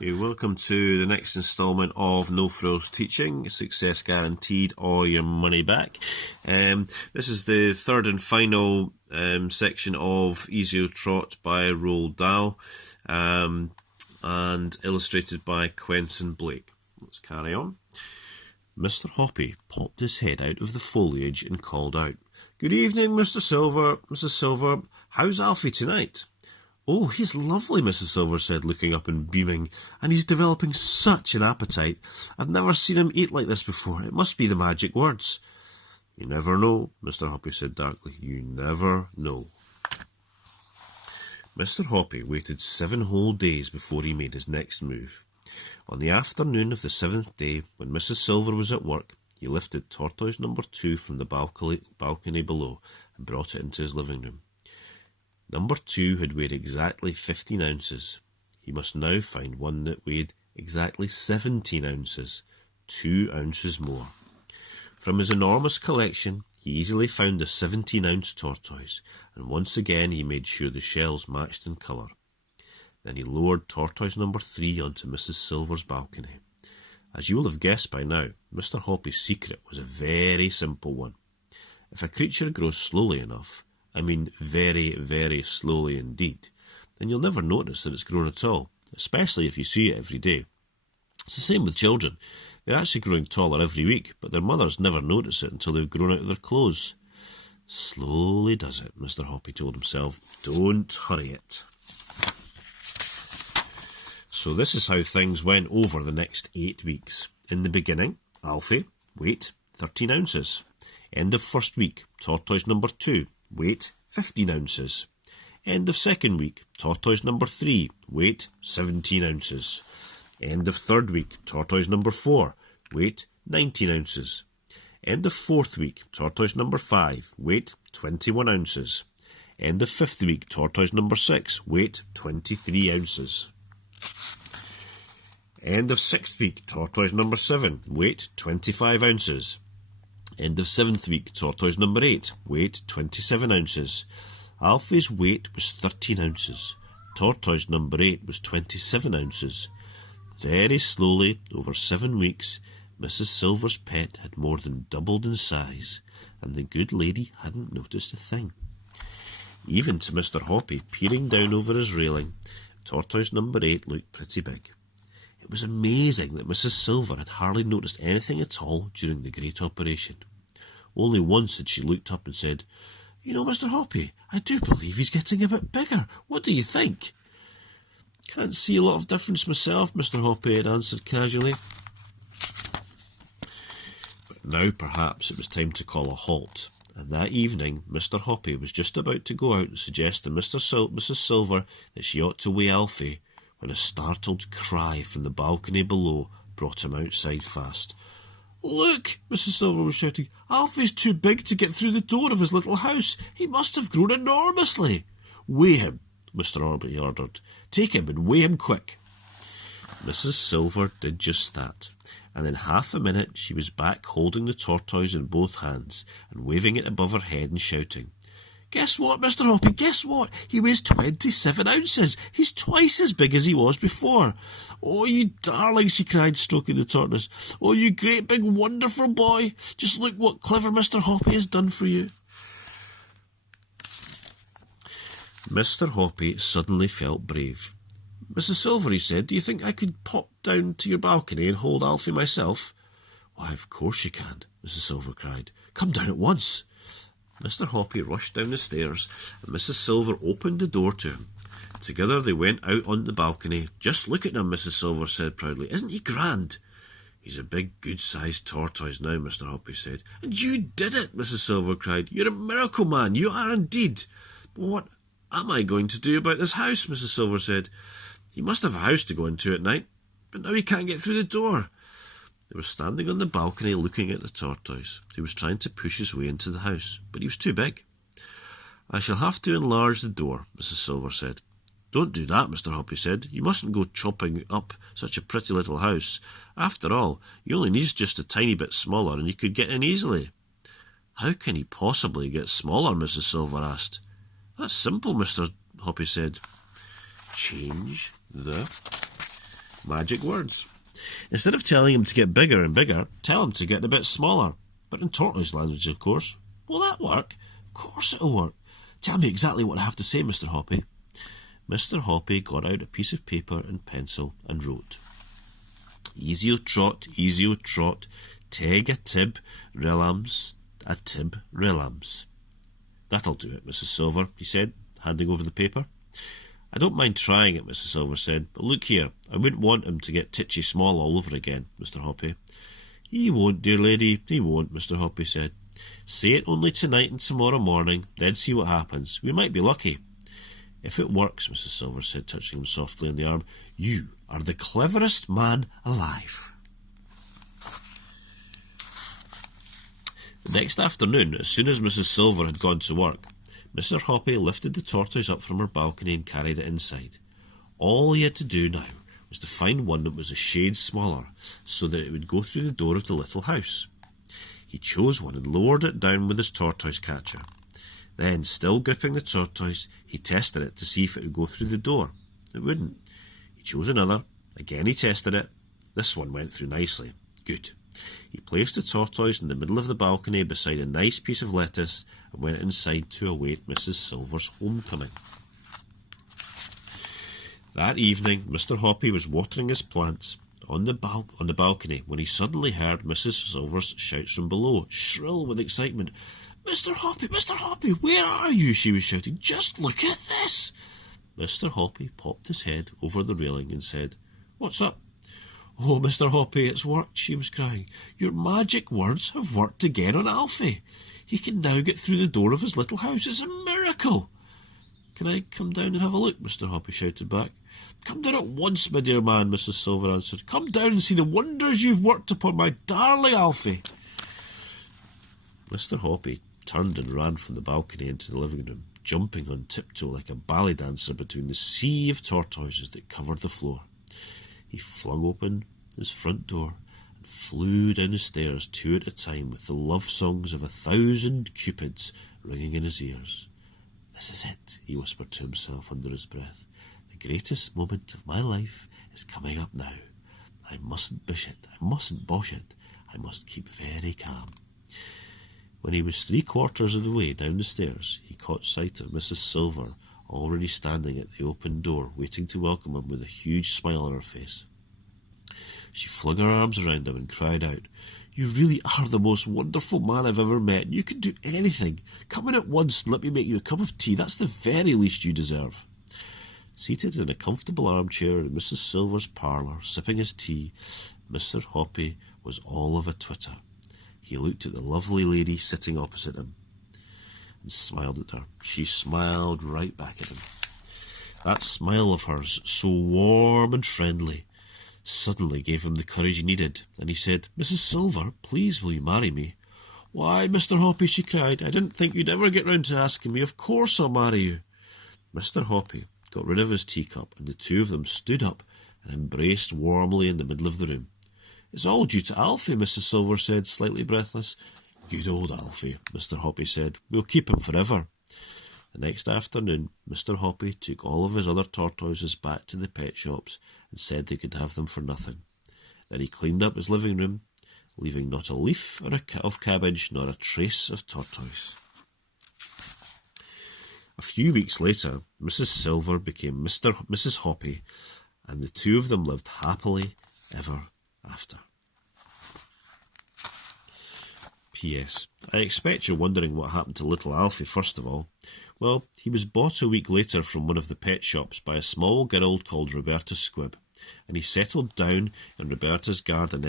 Hey, welcome to the next instalment of No Frills Teaching, Success Guaranteed or Your Money Back. This is the third and final section of Easy Trot by Roald Dahl and illustrated by Quentin Blake. Let's carry on. Mr. Hoppy popped his head out of the foliage and called out, "Good evening, Mr. Silver. Mrs. Silver, how's Alfie tonight?" "Oh, he's lovely," Mrs. Silver said, looking up and beaming, "and he's developing such an appetite. I've never seen him eat like this before. It must be the magic words." "You never know," Mr. Hoppy said darkly. "You never know." Mr. Hoppy waited 7 whole days before he made his next move. On the afternoon of the 7th day, when Mrs. Silver was at work, he lifted tortoise number 2 from the balcony below and brought it into his living room. Number 2 had weighed exactly 15 ounces. He must now find one that weighed exactly 17 ounces, 2 ounces more. From his enormous collection, he easily found the 17-ounce tortoise, and once again he made sure the shells matched in colour. Then he lowered tortoise number 3 onto Mrs. Silver's balcony. As you will have guessed by now, Mr. Hoppy's secret was a very simple one. If a creature grows slowly enough, I mean very, very slowly indeed, then you'll never notice that it's grown at all, especially if you see it every day. It's the same with children. They're actually growing taller every week, but their mothers never notice it until they've grown out of their clothes. Slowly does it, Mr. Hoppy told himself. Don't hurry it. So this is how things went over the next 8 weeks. In the beginning, Alfie, weight 13 ounces. End of first week, tortoise number 2. Weight 15 ounces. End of second week, tortoise number 3, weight 17 ounces. End of third week, tortoise number 4, weight 19 ounces. End of fourth week, tortoise number 5, weight 21 ounces. End of fifth week, tortoise number 6, weight 23 ounces. End of sixth week, tortoise number 7, weight 25 ounces. End of 7th week, tortoise number 8, weight 27 ounces. Alfie's weight was 13 ounces. Tortoise number 8 was 27 ounces. Very slowly, over 7 weeks, Mrs. Silver's pet had more than doubled in size, and the good lady hadn't noticed a thing. Even to Mr. Hoppy, peering down over his railing, tortoise number 8 looked pretty big. It was amazing that Mrs. Silver had hardly noticed anything at all during the great operation. Only once had she looked up and said, "You know, Mr. Hoppy, I do believe he's getting a bit bigger. What do you think?" "Can't see a lot of difference myself," Mr. Hoppy had answered casually. But now perhaps it was time to call a halt, and that evening Mr. Hoppy was just about to go out and suggest to Mrs. Silver that she ought to weigh Alfie, when a startled cry from the balcony below brought him outside fast. "Look," Mrs. Silver was shouting, "Alfie's too big to get through the door of his little house. He must have grown enormously." "Weigh him," Mr. Hoppy ordered. "Take him and weigh him quick." Mrs. Silver did just that, and in half a minute she was back holding the tortoise in both hands and waving it above her head and shouting, "Guess what, Mr. Hoppy, guess what? He weighs 27 ounces. He's twice as big as he was before." "Oh, you darling," she cried, stroking the tortoise. "Oh, you great big wonderful boy. Just look what clever Mr. Hoppy has done for you." Mr. Hoppy suddenly felt brave. "Mrs. Silver," he said, "do you think I could pop down to your balcony and hold Alfie myself?" "Why, of course you can," Mrs. Silver cried. "Come down at once." Mr. Hoppy rushed down the stairs, and Mrs. Silver opened the door to him. Together they went out on the balcony. "Just look at him," Mrs. Silver said proudly. "Isn't he grand?" "He's a big, good-sized tortoise now," Mr. Hoppy said. "And you did it," Mrs. Silver cried. "You're a miracle man, you are indeed." "But what am I going to do about this house?" Mrs. Silver said. "He must have a house to go into at night, but now he can't get through the door." They were standing on the balcony looking at the tortoise, who was trying to push his way into the house, but he was too big. "I shall have to enlarge the door," Mrs. Silver said. "Don't do that," Mr. Hoppy said. "You mustn't go chopping up such a pretty little house. After all, you only need just a tiny bit smaller and you could get in easily." "How can he possibly get smaller?" Mrs. Silver asked. "That's simple," Mr. Hoppy said. "Change the magic words. Instead of telling him to get bigger and bigger, tell him to get a bit smaller. But in tortoise language, of course. Will that work? Of course it'll work. Tell me exactly what I have to say, Mr. Hoppy. Mr. Hoppy got out a piece of paper and pencil and wrote, easy o trot, teg a tib, relams, a tib, relams. That'll do it, Mrs. Silver, he said, handing over the paper. I don't mind trying it, Mrs. Silver said, but look here, I wouldn't want him to get titchy small all over again, Mr. Hoppy. He won't, dear lady, he won't, Mr. Hoppy said. Say it only tonight and tomorrow morning, then see what happens. We might be lucky. If it works, Mrs. Silver said, touching him softly on the arm, you are the cleverest man alive. The next afternoon, as soon as Mrs. Silver had gone to work, Mr. Hoppy lifted the tortoise up from her balcony and carried it inside. All he had to do now was to find one that was a shade smaller, so that it would go through the door of the little house. He chose one and lowered it down with his tortoise catcher. Then, still gripping the tortoise, he tested it to see if it would go through the door. It wouldn't. He chose another. Again he tested it. This one went through nicely. Good. He placed the tortoise in the middle of the balcony beside a nice piece of lettuce and went inside to await Mrs. Silver's homecoming. That evening, Mr. Hoppy was watering his plants on the balcony when he suddenly heard Mrs. Silver's shouts from below, shrill with excitement. Mr. Hoppy, where are you? She was shouting. Just look at this. Mr. Hoppy popped his head over the railing and said, What's up? Oh, Mr. Hoppy, it's worked, she was crying. Your magic words have worked again on Alfie. He can now get through the door of his little house. It's a miracle. Can I come down and have a look? Mr. Hoppy shouted back. Come down at once, my dear man, Mrs. Silver answered. Come down and see the wonders you've worked upon my darling Alfie. Mr. Hoppy turned and ran from the balcony into the living room, jumping on tiptoe like a ballet dancer between the sea of tortoises that covered the floor. He flung open his front door and flew down the stairs 2 at a time with the love songs of 1,000 cupids ringing in his ears. This is it, he whispered to himself under his breath. The greatest moment of my life is coming up now. I mustn't bosh it. I must keep very calm. When he was 3/4 of the way down the stairs, he caught sight of Mrs. Silver already standing at the open door, waiting to welcome him with a huge smile on her face. She flung her arms around him and cried out, You really are the most wonderful man I've ever met. You can do anything. Come in at once and let me make you a cup of tea. That's the very least you deserve. Seated in a comfortable armchair in Mrs. Silver's parlour, sipping his tea, Mr. Hoppy was all of a twitter. He looked at the lovely lady sitting opposite him and smiled at her. She smiled right back at him. That smile of hers, so warm and friendly, suddenly gave him the courage he needed, and he said, Mrs. Silver, please will you marry me? Why, Mr. Hoppy, she cried, I didn't think you'd ever get round to asking me. Of course I'll marry you. Mr. Hoppy got rid of his teacup, and the two of them stood up and embraced warmly in the middle of the room. It's all due to Alfie, Mrs. Silver said, slightly breathless. Good old Alfie, Mr. Hoppy said. We'll keep him forever. The next afternoon, Mr. Hoppy took all of his other tortoises back to the pet shops and said they could have them for nothing. Then he cleaned up his living room, leaving not a leaf or of cabbage, nor a trace of tortoise. A few weeks later, Mrs. Silver became Mrs. Hoppy, and the two of them lived happily ever after. P.S. I expect you're wondering what happened to little Alfie first of all. Well, he was bought a week later from one of the pet shops by a small girl called Roberta Squibb, and he settled down in Roberta's garden.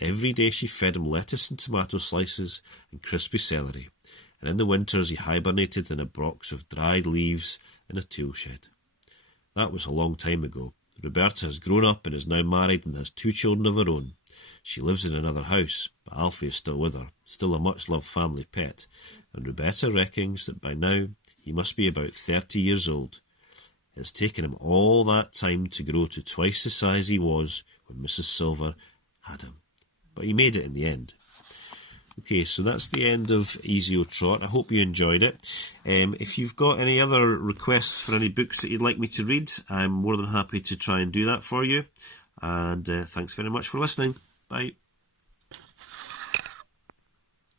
Every day she fed him lettuce and tomato slices and crispy celery, and in the winters he hibernated in a box of dried leaves in a tool shed. That was a long time ago. Roberta has grown up and is now married and has 2 children of her own. She lives in another house, but Alfie is still with her, still a much-loved family pet, and Roberta reckons that by now he must be about 30 years old. It has taken him all that time to grow to twice the size he was when Mrs. Silver had him, but he made it in the end. Okay, so that's the end of Easy O Trot. I hope you enjoyed it. If you've got any other requests for any books that you'd like me to read, I'm more than happy to try and do that for you. And thanks very much for listening. Bye.